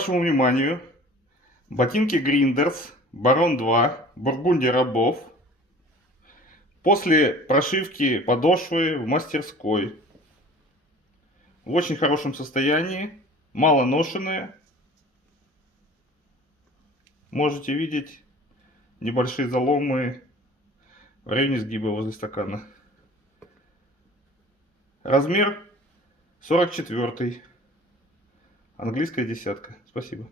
вашему вниманию ботинки Гриндерс Барон 2 Бургундия рабов после прошивки подошвы в мастерской. В очень хорошем состоянии, мало ношеные. Можете видеть небольшие заломы в районе сгиба возле стакана. Размер 44, английская десятка. Спасибо.